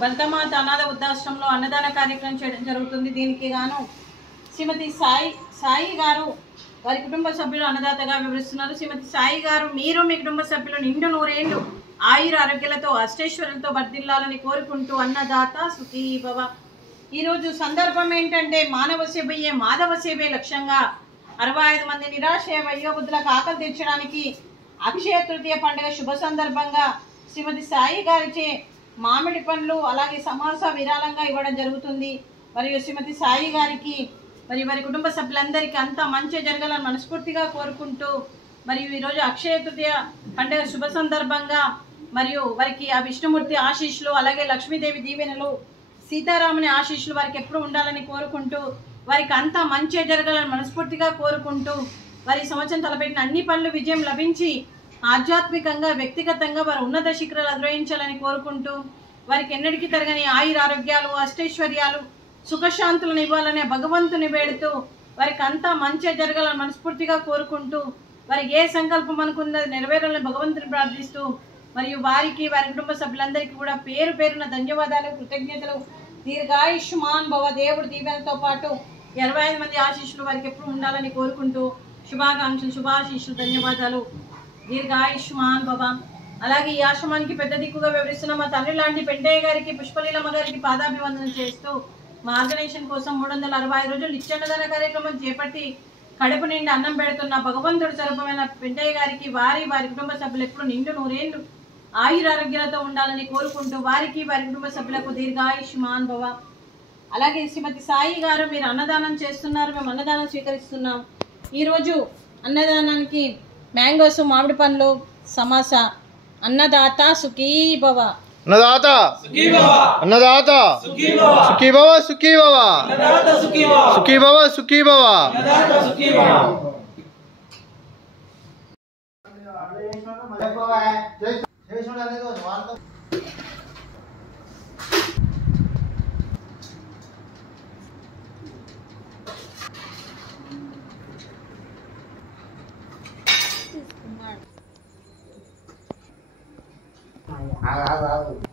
భరతమాత అనాథ వృద్ధాశ్రమంలో అన్నదాన కార్యక్రమం చేయడం జరుగుతుంది. దీనికి గాను శ్రీమతి సాయి గారు వారి కుటుంబ సభ్యులు అన్నదాతగా వివరిస్తున్నారు. శ్రీమతి సాయి గారు, మీరు మీ కుటుంబ సభ్యులు నిండు నూరేళ్లు ఆయుర ఆరోగ్యాలతో అష్టైశ్వర్యంతో వర్ధిల్లాలని కోరుకుంటూ అన్నదాత సుఖీ భవ. ఈరోజు సందర్భం ఏంటంటే మానవ సేవయే మాధవ సేవే లక్ష్యంగా 65 మంది నిరాశ వయోవృద్ధులకు ఆకలి తీర్చడానికి అక్షయ తృతీయ పండుగ శుభ సందర్భంగా శ్రీమతి సాయి గారిచే మామిడి పండ్లు అలాగే సమోసా విరాళంగా ఇవ్వడం జరుగుతుంది. మరియు శ్రీమతి సాయి గారికి మరియు వారి కుటుంబ సభ్యులందరికీ అంతా మంచి జరగాలని మనస్ఫూర్తిగా కోరుకుంటూ మరియు ఈరోజు అక్షయ తృతీయ పండుగ శుభ సందర్భంగా మరియు వారికి ఆ విష్ణుమూర్తి ఆశీస్సులు అలాగే లక్ష్మీదేవి దీవెనలు సీతారాముని ఆశీస్సులు వారికి ఎప్పుడు ఉండాలని కోరుకుంటూ వారికి అంతా మంచి జరగాలని మనస్ఫూర్తిగా కోరుకుంటూ వారి సంవత్సరం తలపెట్టిన అన్ని పనులు విజయం లభించి ఆధ్యాత్మికంగా వ్యక్తిగతంగా వారు ఉన్నత శిఖరాలు అధిరోహించాలని కోరుకుంటూ వారికి ఎన్నటికీ తరగని ఆయుర ఆరోగ్యాలు అష్టైశ్వర్యాలు సుఖశాంతులను ఇవ్వాలనే భగవంతుని వేడుతూ వారికి అంతా మంచి జరగాలని మనస్ఫూర్తిగా కోరుకుంటూ వారికి ఏ సంకల్పం అనుకున్నది నెరవేరాలని భగవంతుని ప్రార్థిస్తూ మరియు వారికి వారి కుటుంబ సభ్యులందరికీ కూడా పేరు పేరున ధన్యవాదాలు కృతజ్ఞతలు. దీర్ఘాయుష్మాన్ భవ దేవుడు దీవెనతో పాటు 25 మంది ఆశీస్సులు వారికి ఎప్పుడు ఉండాలని కోరుకుంటూ శుభాకాంక్షలు శుభాశీస్సులు ధన్యవాదాలు. దీర్ఘాయుష్మాన్ భవ. అలాగే ఈ ఆశ్రమానికి పెద్ద దిక్కుగా వివరిస్తున్న మా తండ్రి లాంటి పెంటయ్య గారికి పుష్పలీలమ్మ గారికి పాదాభివందనం చేస్తూ మా ఆర్గనైజేషన్ కోసం 365 రోజులు నిత్యాన్నదాన కార్యక్రమం చేపట్టి కడుపు నిండి అన్నం పెడుతున్న భగవంతుడి స్వరూపమైన పెంటయ్య గారికి వారి కుటుంబ సభ్యులు ఎప్పుడు నిండు నూరేళ్లు ఆయురారోగ్యాలతో ఉండాలని కోరుకుంటూ వారికి వారి కుటుంబ సభ్యులకు దీర్ఘాయుష్మాన్ భవ. అలాగే శ్రీమతి సాయి గారు, మీరు అన్నదానం చేస్తున్నారు, మేము అన్నదానం స్వీకరిస్తున్నాం. ఈరోజు అన్నదానానికి మ్యాంగోస్ మామిడి పండ్లు సమోసా. అన్నదాత సుఖీ భవ. అన్నదాత అన్నదాత సుఖీ భవ సుఖీ భవ సుఖీ భవ సుఖీ భవ. Halo.